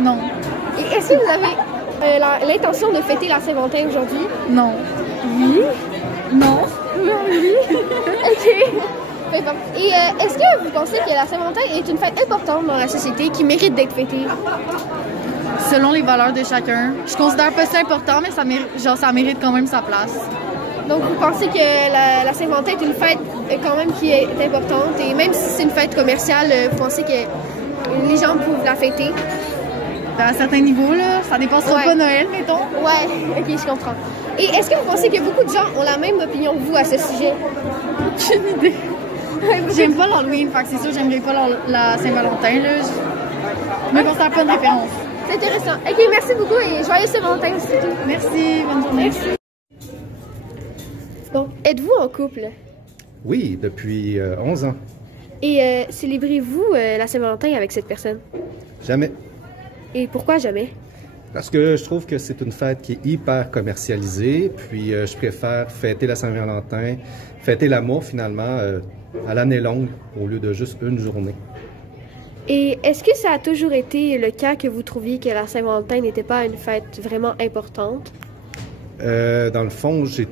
Non. Et est-ce que vous avez l'intention de fêter la Saint-Valentin aujourd'hui? Non. Oui. Non. Oui. OK. Peu importe. Et est-ce que vous pensez que la Saint-Valentin est une fête importante dans la société qui mérite d'être fêtée? Selon les valeurs de chacun. Je considère pas ça important, mais ça mérite quand même sa place. Donc, vous pensez que la Saint-Valentin est une fête quand même qui est importante et même si c'est une fête commerciale, vous pensez que les gens peuvent la fêter? À un certain niveau, là, ça dépassera pas Noël, mettons. Ouais, ok, je comprends. Et est-ce que vous pensez que beaucoup de gens ont la même opinion que vous à ce sujet? Aucune idée. J'aime pas l'Halloween, fait que c'est sûr j'aimerais pas la Saint-Valentin, là. Je me considère pas de référence. C'est intéressant. Ok, merci beaucoup et joyeux Saint-Valentin aussi. Merci, bonne journée. Merci. Donc, êtes-vous en couple? Oui, depuis 11 ans. Et célébrez-vous la Saint-Valentin avec cette personne? Jamais. Et pourquoi jamais? Parce que je trouve que c'est une fête qui est hyper commercialisée, puis je préfère fêter la Saint-Valentin, fêter l'amour finalement à l'année longue au lieu de juste une journée. Et est-ce que ça a toujours été le cas que vous trouviez que la Saint-Valentin n'était pas une fête vraiment importante? Dans le fond, je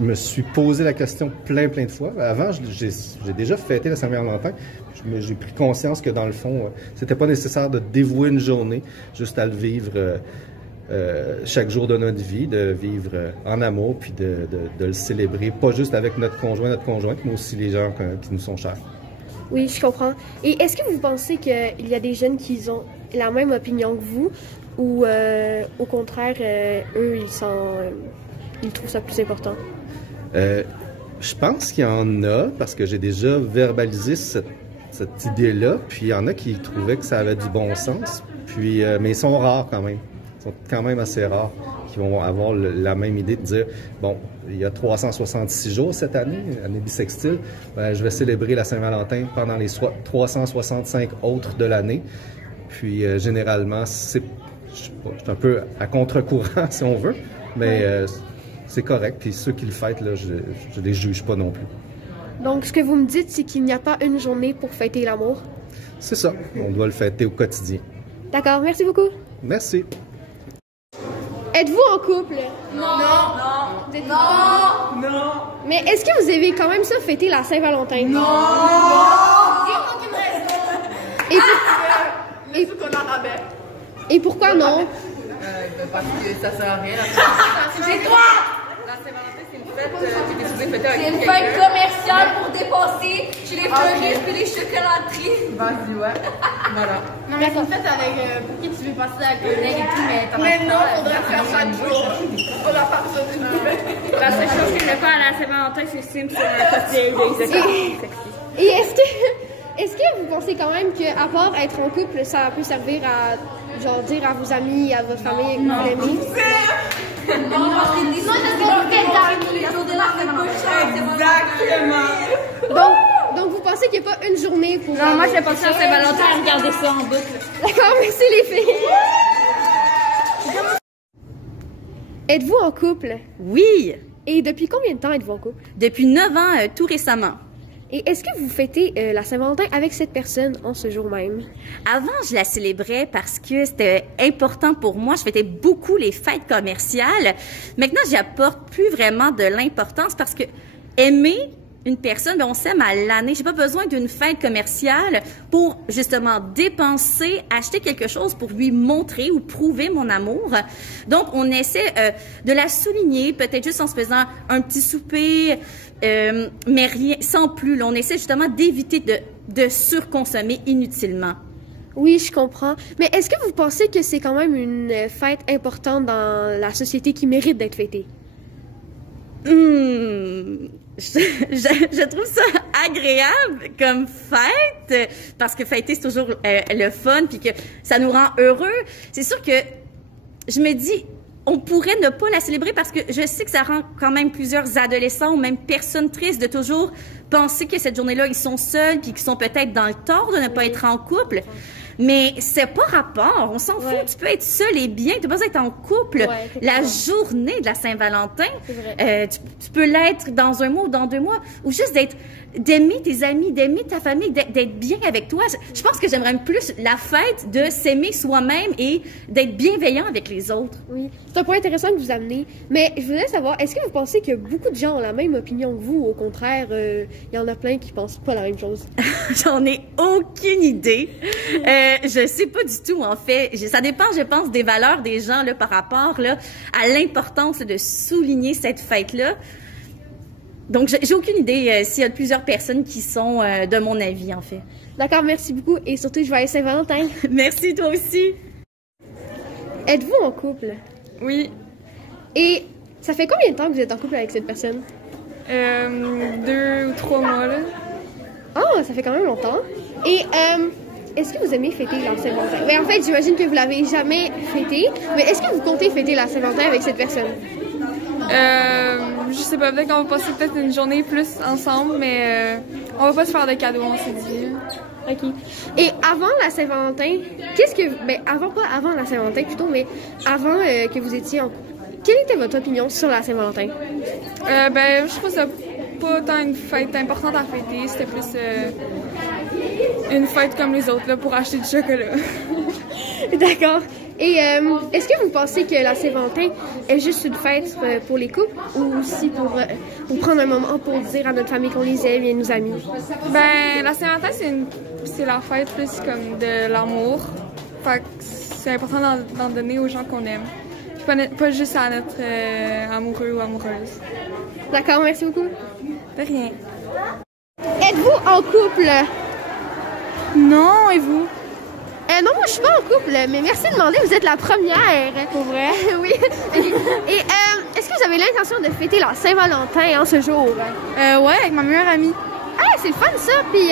me suis posé la question plein de fois. Avant, j'ai déjà fêté la Saint-Valentin. J'ai pris conscience que dans le fond, c'était pas nécessaire de dévouer une journée, juste à le vivre chaque jour de notre vie, de vivre en amour, puis de le célébrer, pas juste avec notre conjointe, mais aussi les gens qui nous sont chers. Oui, je comprends. Et est-ce que vous pensez qu'il y a des jeunes qui ont la même opinion que vous, ou au contraire, eux, ils trouvent ça plus important? Je pense qu'il y en a, parce que j'ai déjà verbalisé cette idée-là, puis il y en a qui trouvaient que ça avait du bon sens, puis, mais ils sont rares quand même. Ils sont quand même assez rares qui vont avoir la même idée de dire, bon, il y a 366 jours cette année bissextile, je vais célébrer la Saint-Valentin pendant les 365 autres de l'année. Puis généralement, je suis un peu à contre-courant si on veut, mais c'est correct. Puis ceux qui le fêtent, là, je les juge pas non plus. Donc, ce que vous me dites, c'est qu'il n'y a pas une journée pour fêter l'amour? C'est ça. On doit le fêter au quotidien. D'accord. Merci beaucoup. Merci. Êtes-vous en couple? Non. Non. Mais est-ce que vous avez quand même ça fêté la Saint-Valentin? Non. Et pourquoi non? Parce que ça sert à rien. C'est toi! La Saint-Valentin, c'est une fête qui est supposée fêter avec quelqu'un. C'est une fête commerciale pour dépenser chez les fleuristes puis les chocolateries. Vas-y, ouais. Voilà. Non, mais c'est une fête avec pour qui tu veux passer avec un collègue et tout, mais t'as pas Mais non, faudrait faire chaque jour. On a pas besoin d'une nouvelle. La seule chose que je fais à la Saint-Valentin, c'est Sim sur un cocktail. Et est-ce que vous pensez quand même qu'à part être en couple, ça peut servir à genre dire à vos amis, à votre famille, que vous l'aimez? Exactement. Donc vous pensez qu'il n'y a pas une journée pour... Non, moi, je vais passer à Saint-Valentin à regarder ça en boucle. D'accord, merci les filles. Êtes-vous en couple? Oui, Et depuis combien de temps êtes-vous en couple? depuis 9 ans, tout récemment. Et est-ce que vous fêtez la Saint-Valentin avec cette personne en ce jour même? Avant, je la célébrais parce que c'était important pour moi. Je fêtais beaucoup les fêtes commerciales. Maintenant, j'y apporte plus vraiment de l'importance parce que aimer une personne, ben on s'aime à l'année. J'ai pas besoin d'une fête commerciale pour justement dépenser, acheter quelque chose pour lui montrer ou prouver mon amour. Donc, on essaie de la souligner, peut-être juste en se faisant un petit souper, mais rien, sans plus. Là, on essaie justement d'éviter de surconsommer inutilement. Oui, je comprends. Mais est-ce que vous pensez que c'est quand même une fête importante dans la société qui mérite d'être fêtée? Je trouve ça agréable comme fête parce que fêter, c'est toujours le fun puis que ça nous rend heureux. C'est sûr que je me dis, on pourrait ne pas la célébrer parce que je sais que ça rend quand même plusieurs adolescents ou même personnes tristes de toujours penser que cette journée-là, ils sont seuls puis qu'ils sont peut-être dans le tort de ne pas être en couple. Mais c'est pas rapport. On s'en fout. Tu peux être seul et bien. Tu peux pas être en couple. La journée de la Saint-Valentin, tu peux l'être dans un mois ou dans 2 mois. Ou juste d'aimer tes amis, d'aimer ta famille, d'être bien avec toi. Je pense que j'aimerais plus la fête de s'aimer soi-même et d'être bienveillant avec les autres. Oui, c'est un point intéressant que vous amenez. Mais je voudrais savoir, est-ce que vous pensez que beaucoup de gens ont la même opinion que vous? Ou au contraire, il y en a plein qui pensent pas la même chose? J'en ai aucune idée. Je sais pas du tout, en fait. Ça dépend, je pense, des valeurs des gens là, par rapport là, à l'importance de souligner cette fête-là. Donc, j'ai aucune idée s'il y a plusieurs personnes qui sont de mon avis, en fait. D'accord, merci beaucoup. Et surtout, joyeux Saint-Valentin. Merci, toi aussi. Êtes-vous en couple? Oui. Et ça fait combien de temps que vous êtes en couple avec cette personne? 2 ou 3 mois, là. Oh, ça fait quand même longtemps. Et est-ce que vous aimez fêter la Saint-Valentin? Ben, en fait, j'imagine que vous l'avez jamais fêté, mais est-ce que vous comptez fêter la Saint-Valentin avec cette personne? Je sais pas, peut-être qu'on va passer peut-être une journée plus ensemble, mais on va pas se faire de cadeaux, on s'est dit. OK. Et avant la Saint-Valentin, pas avant la Saint-Valentin plutôt, mais avant que vous étiez en couple, quelle était votre opinion sur la Saint-Valentin? Je trouve ça pas tant une fête importante à fêter, c'était plus une fête comme les autres, là, pour acheter du chocolat. D'accord. Et est-ce que vous pensez que la Saint-Valentin est juste une fête pour les couples ou aussi pour prendre un moment pour dire à notre famille qu'on les aime et nos amis? La Saint-Valentin, c'est la fête plus comme de l'amour. Fait que c'est important d'en donner aux gens qu'on aime. Puis pas juste à notre amoureux ou amoureuse. D'accord, merci beaucoup. De rien. Êtes-vous en couple? Non, et vous? Non, moi je suis pas en couple, mais merci de demander, vous êtes la première. Pour vrai? Oui. Et est-ce que vous avez l'intention de fêter la Saint-Valentin en ce jour? Ouais, avec ma meilleure amie. Ah, c'est le fun ça. Puis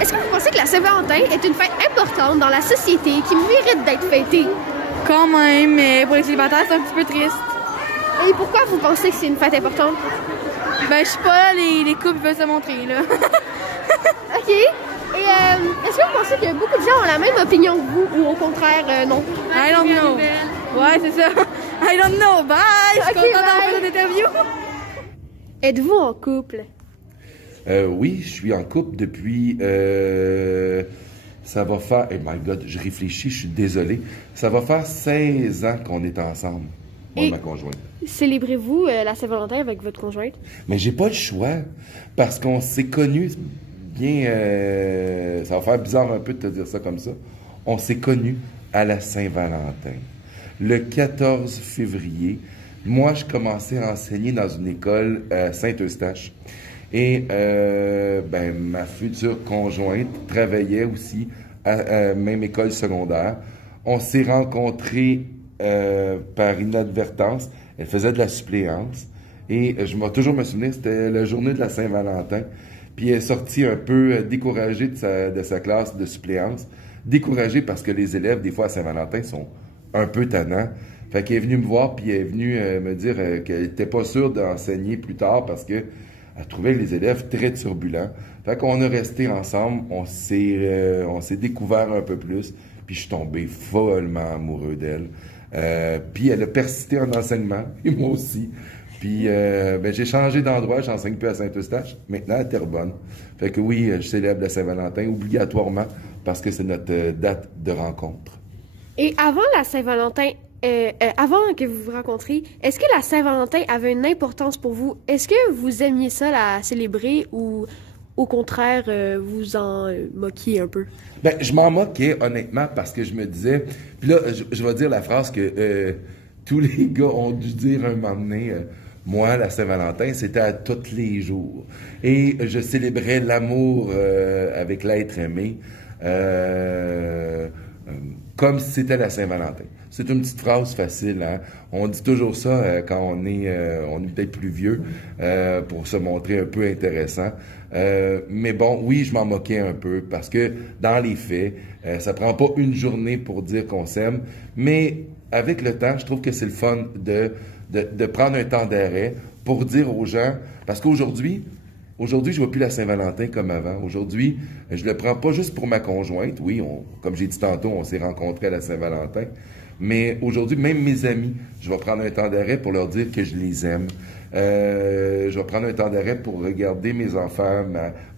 est-ce que vous pensez que la Saint-Valentin est une fête importante dans la société qui mérite d'être fêtée? Quand même, mais pour les célibataires, c'est un petit peu triste. Et pourquoi vous pensez que c'est une fête importante? Je sais pas, les couples veulent se montrer, là. OK. Et est-ce que vous pensez que beaucoup de gens ont la même opinion que vous ou au contraire, non? I don't know. Ouais, c'est ça. I don't know. Bye! Je suis contente d'avoir fait notre interview. Êtes-vous en couple? Oui, je suis en couple depuis... ça va faire... Oh my God, je réfléchis, je suis désolé. Ça va faire 16 ans qu'on est ensemble, moi et ma conjointe. Célébrez-vous la Saint-Valentin avec votre conjointe? Mais j'ai pas le choix, parce qu'on s'est connus bien... ça va faire bizarre un peu de te dire ça comme ça. On s'est connus à la Saint-Valentin. Le 14 février, moi, je commençais à enseigner dans une école à Saint-Eustache. Et ma future conjointe travaillait aussi à même école secondaire. On s'est rencontrés par inadvertance. Elle faisait de la suppléance. Et je vais toujours me souvenir, c'était la journée de la Saint-Valentin. Puis elle est sortie un peu découragée de sa classe de suppléance. Découragée parce que les élèves, des fois à Saint-Valentin, sont un peu tannants. Fait qu'elle est venue me voir, puis elle est venue me dire qu'elle n'était pas sûre d'enseigner plus tard parce que elle trouvait les élèves très turbulents. Fait qu'on a resté ensemble, on s'est découvert un peu plus, puis je suis tombé follement amoureux d'elle. Puis elle a persisté en enseignement, et moi aussi. Puis j'ai changé d'endroit, j'enseigne plus à Saint-Eustache, maintenant à Terrebonne. Fait que oui, je célèbre la Saint-Valentin obligatoirement parce que c'est notre date de rencontre. Et avant la Saint-Valentin, avant que vous vous rencontriez, est-ce que la Saint-Valentin avait une importance pour vous? Est-ce que vous aimiez ça la célébrer ou au contraire vous en moquiez un peu? Je m'en moquais honnêtement parce que je me disais, puis là je vais dire la phrase que tous les gars ont dû dire un moment donné, moi la Saint-Valentin c'était à tous les jours et je célébrais l'amour avec l'être aimé comme si c'était la Saint-Valentin. C'est une petite phrase facile, hein? On dit toujours ça quand on est peut-être plus vieux pour se montrer un peu intéressant. Mais bon, oui, je m'en moquais un peu parce que dans les faits, ça prend pas une journée pour dire qu'on s'aime, mais avec le temps, je trouve que c'est le fun de prendre un temps d'arrêt pour dire aux gens, parce qu'aujourd'hui, Aujourd'hui, je vois plus la Saint-Valentin comme avant. Aujourd'hui, je le prends pas juste pour ma conjointe. Oui, comme j'ai dit tantôt, on s'est rencontrés à la Saint-Valentin. Mais aujourd'hui, même mes amis, je vais prendre un temps d'arrêt pour leur dire que je les aime. Je vais prendre un temps d'arrêt pour regarder mes enfants,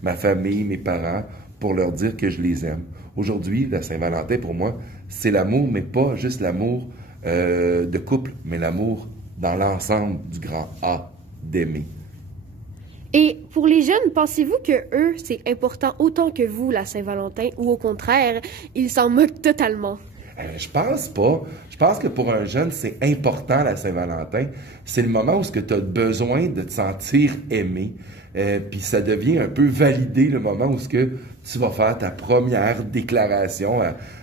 ma famille, mes parents, pour leur dire que je les aime. Aujourd'hui, la Saint-Valentin, pour moi, c'est l'amour, mais pas juste l'amour de couple, mais l'amour dans l'ensemble du grand A d'aimer. Et pour les jeunes, pensez-vous que eux, c'est important autant que vous, la Saint-Valentin, ou au contraire, ils s'en moquent totalement? Je pense pas. Je pense que pour un jeune, c'est important la Saint-Valentin. C'est le moment où tu as besoin de te sentir aimé. Puis ça devient un peu validé le moment où tu vas faire ta première déclaration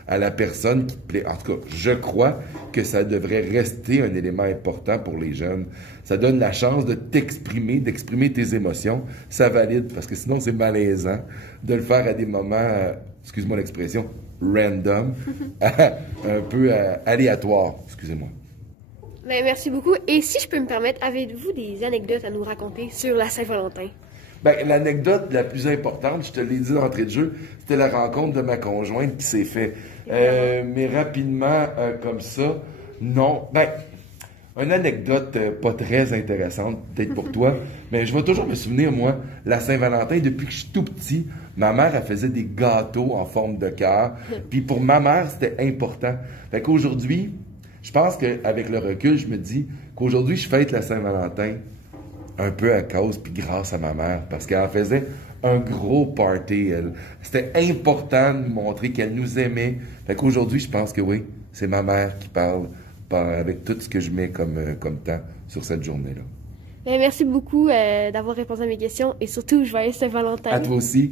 à la personne qui te plaît. En tout cas, je crois que ça devrait rester un élément important pour les jeunes. Ça donne la chance de t'exprimer, d'exprimer tes émotions. Ça valide, parce que sinon c'est malaisant de le faire à des moments, excuse-moi l'expression, random, un peu aléatoire, excusez-moi. Ben, merci beaucoup. Et si je peux me permettre, avez-vous des anecdotes à nous raconter sur la Saint-Valentin? Ben, l'anecdote la plus importante, je te l'ai dit d'entrée de jeu, c'était la rencontre de ma conjointe qui s'est fait. Mais rapidement, comme ça, non. Ben, une anecdote pas très intéressante, peut-être pour toi, mais je vais toujours me souvenir, moi, la Saint-Valentin, depuis que je suis tout petit, ma mère, elle faisait des gâteaux en forme de cœur. Puis pour ma mère, c'était important. Fait qu'aujourd'hui, je pense qu'avec le recul, je me dis qu'aujourd'hui, je fête la Saint-Valentin un peu à cause puis grâce à ma mère, parce qu'elle faisait un gros party. C'était important de nous montrer qu'elle nous aimait. Fait qu'aujourd'hui, je pense que oui, c'est ma mère qui parle avec tout ce que je mets comme temps sur cette journée-là. Ben, merci beaucoup d'avoir répondu à mes questions et surtout, joyeux Saint-Valentin. À toi aussi.